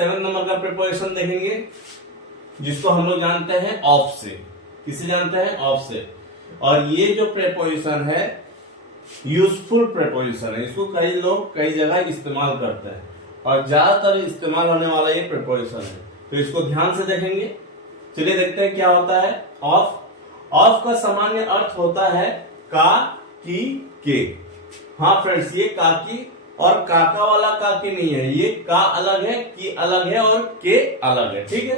7 number का preposition देखेंगे, जिसको हम लोग जानते हैं ऑफ से। किसे जानते हैं? ऑफ से। और ये जो प्रीपोजिशन है यूजफुल प्रीपोजिशन है, इसको कई लोग कई जगह इस्तेमाल करते हैं और ज्यादातर इस्तेमाल होने वाला ये प्रीपोजिशन है, तो इसको ध्यान से देखेंगे। चलिए देखते हैं क्या होता है ऑफ। ऑफ का सामान्य अर्थ होता है का, की, के। हाँ फ्रेंड्स, ये का की और काका वाला का की नहीं है, ये का अलग है, की अलग है और के अलग है। ठीक है,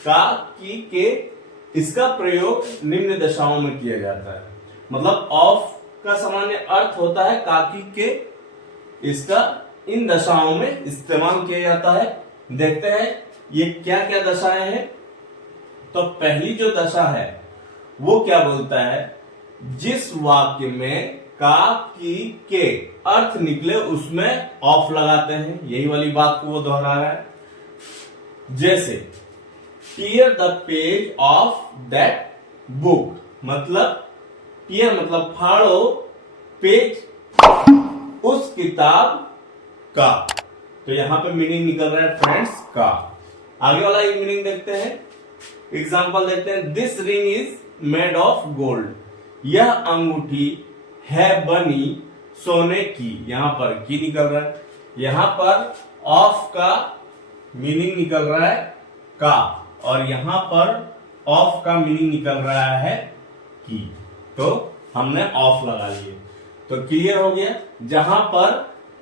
का, की, के, इसका प्रयोग निम्न दशाओं में किया जाता है। मतलब ऑफ का सामान्य अर्थ होता है का, की, के, इसका इन दशाओं में इस्तेमाल किया जाता है। देखते हैं ये क्या क्या दशाएं हैं। तो पहली जो दशा है वो क्या बोलता है, जिस वाक्य में का, की, के अर्थ निकले उसमें ऑफ लगाते हैं। यही वाली बात को वो दोहरा रहा है। जैसे tier the page of that book, मतलब टीयर मतलब फाड़ो, पेज उस किताब का। तो यहां पे मीनिंग निकल रहा है फ्रेंड्स का। आगे वाला एक मीनिंग देखते हैं, एग्जांपल देखते हैं। This ring is made of gold, यह अंगूठी है बनी सोने की। यहां पर की निकल रहा है, यहां पर ऑफ का मीनिंग निकल रहा है का, और यहां पर ऑफ का मीनिंग निकल रहा है की। तो हमने ऑफ लगा लिए, तो क्लियर हो गया। जहां पर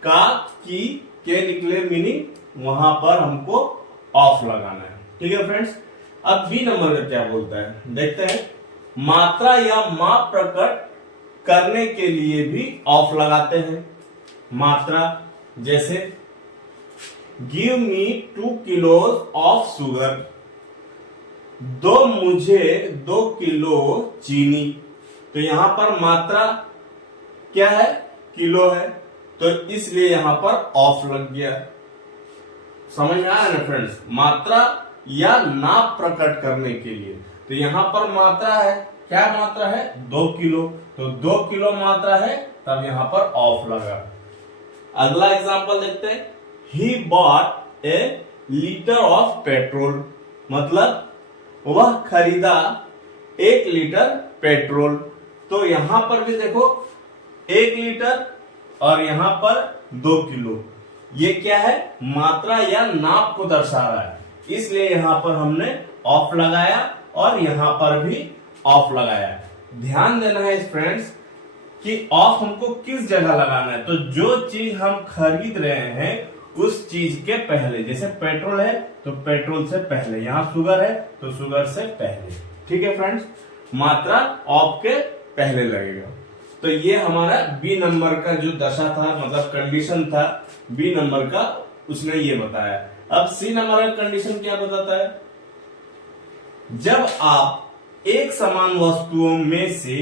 का, की, के निकले मीनिंग, वहां पर हमको ऑफ लगाना है। ठीक है फ्रेंड्स। अब बी नंबर का क्या बोलता है देखते हैं। मात्रा या माप प्रकट करने के लिए भी ऑफ लगाते हैं। मात्रा जैसे give me 2 kilos of sugar, दो मुझे 2 किलो चीनी। तो यहां पर मात्रा क्या है, किलो है, तो इसलिए यहां पर ऑफ लग गया। समझ में आया ना फ्रेंड्स? मात्रा या नाप प्रकट करने के लिए, तो यहां पर मात्रा है, क्या मात्रा है, 2 किलो, तो 2 किलो मात्रा है, तब यहां पर ऑफ लगा। अगला एग्जांपल देखते हैं। He bought A litre of petrol, मतलब वह खरीदा 1 लीटर पेट्रोल। तो यहां पर भी देखो 1 लीटर और यहां पर 2 किलो, ये क्या है, मात्रा या नाप को दर्शा रहा है, इसलिए यहां पर हमने ऑफ लगाया और यहां पर भी ऑफ लगाया। ध्यान देना है फ्रेंड्स कि ऑफ हमको किस जगह लगाना है। तो जो चीज हम खरीद रहे हैं उस चीज के पहले, जैसे पेट्रोल है तो पेट्रोल से पहले, यहां शुगर है तो शुगर से पहले। ठीक है फ्रेंड्स, मात्रा ऑफ के पहले लगेगा। तो ये हमारा बी नंबर का जो दशा था, मतलब कंडीशन था बी नंबर का, उसने ये बताया। अब सी नंबर का कंडीशन क्या बताता है। जब आप एक समान वस्तुओं में से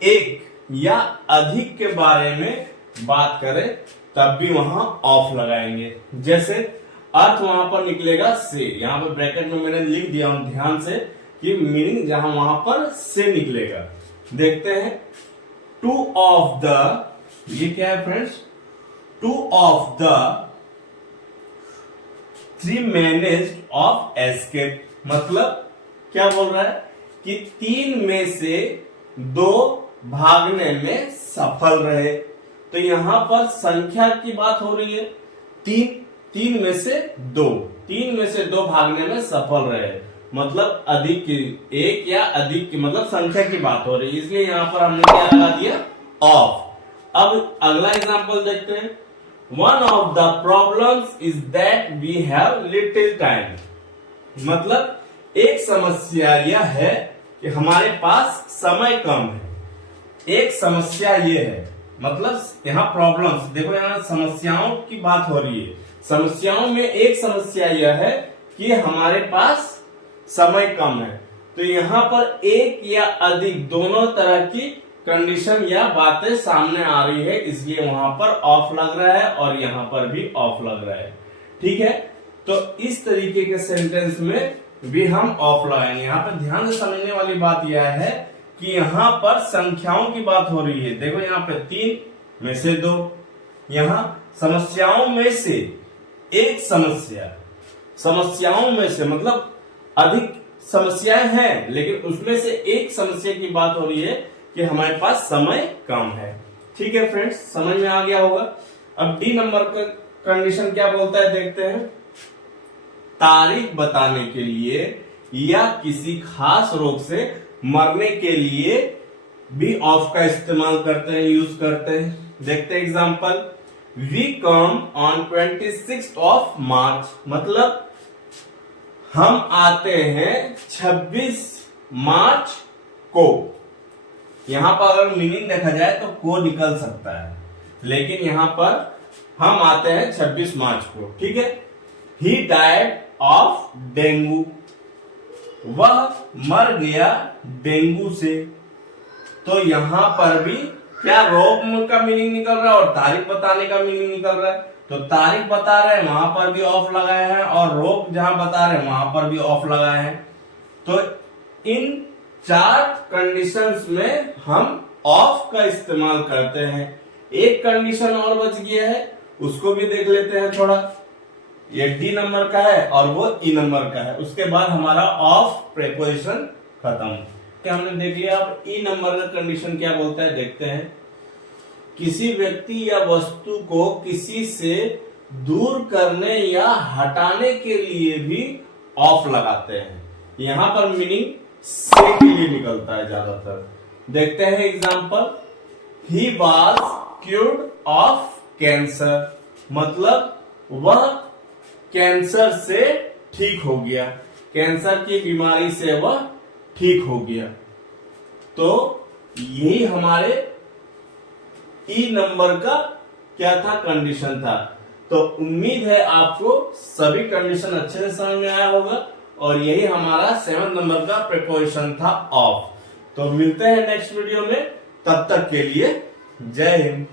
एक या अधिक के बारे में बात करें तब भी वहां ऑफ लगाएंगे। जैसे अर्थ वहां पर निकलेगा से, यहां पर ब्रैकेट में मैंने लिख दिया हूं ध्यान से कि मीनिंग जहां वहां पर से निकलेगा। देखते हैं। टू ऑफ द, ये क्या है friends, two of the 3 managed of escape, मतलब क्या बोल रहा है कि 3 में से 2 भागने में सफल रहे। तो यहां पर संख्या की बात हो रही है, 3 में से 2, 3 में से 2 भागने में सफल रहे, मतलब अधिक की, एक या अधिक की, मतलब संख्या की बात हो रही है, इसलिए यहां पर हमने क्या लगा दिया, ऑफ। अब अगला एग्जांपल देखते हैं। One of the problems is that we have little time, मतलब एक समस्या यह है कि हमारे पास समय कम है। एक समस्या ये है, मतलब यहाँ प्रॉब्लम्स, देखो यहाँ समस्याओं की बात हो रही है। समस्याओं में एक समस्या यह है कि हमारे पास समय कम है। तो यहाँ पर एक या अधिक दोनों तरह की कंडीशन या बातें सामने आ रही है, इसलिए वहां पर ऑफ लग रहा है और यहाँ पर भी ऑफ लग रहा है। ठीक है, तो इस तरीके के सेंटेंस में भी हम ऑफ लगाएंगे। यहाँ पर ध्यान से समझने वाली बात यह है कि यहाँ पर संख्याओं की बात हो रही है। देखो यहाँ पे 3 में से 2, यहाँ समस्याओं में से एक समस्या, समस्याओं में से, मतलब अधिक समस्याएं हैं लेकिन उसमें से एक समस्या की बात हो रही है कि हमारे पास समय कम है। ठीक है फ्रेंड्स, समझ में आ गया होगा। अब डी नंबर का कंडीशन क्या बोलता है देखते हैं। तारीख बताने के लिए या किसी खास रोग से मरने के लिए भी ऑफ का इस्तेमाल करते हैं, यूज करते हैं। देखते हैं example. We come on 26th of March, मतलब हम आते हैं 26 मार्च को। यहां पर अगर मीनिंग देखा जाए तो को निकल सकता है, लेकिन यहां पर हम आते हैं 26 मार्च को। ठीक है। ही डाइड ऑफ डेंगू, वह मर गया डेंगू से। तो यहां पर भी क्या रोग का मीनिंग निकल रहा है और तारीख बताने का मीनिंग निकल रहा है। तो तारीख बता रहे हैं वहां पर भी ऑफ लगाए हैं और रोग जहां बता रहे हैं वहां पर भी ऑफ लगाए हैं। तो इन 4 कंडीशंस में हम ऑफ का इस्तेमाल करते हैं। एक कंडीशन और बच गया है, उसको भी देख लेते हैं थोड़ा। ये डी नंबर का है और वो ई नंबर का है। उसके बाद हमारा ऑफ प्रेपोजिशन खत्म। क्या हमने देख लिया। अब ई नंबर का कंडीशन क्या बोलता है देखते हैं। किसी व्यक्ति या वस्तु को किसी से दूर करने या हटाने के लिए भी ऑफ लगाते हैं। यहां पर मीनिंग से के लिए निकलता है ज्यादातर। देखते हैं example. He was cured of cancer, मतलब वह कैंसर से ठीक हो गया, कैंसर की बीमारी से वह ठीक हो गया। तो यही हमारे ई नंबर का क्या था, कंडीशन था। तो उम्मीद है आपको सभी कंडीशन अच्छे से समझ में आया होगा और यही हमारा 7 नंबर का प्रीपोजिशन था ऑफ। तो मिलते हैं नेक्स्ट वीडियो में, तब तक के लिए जय हिंद।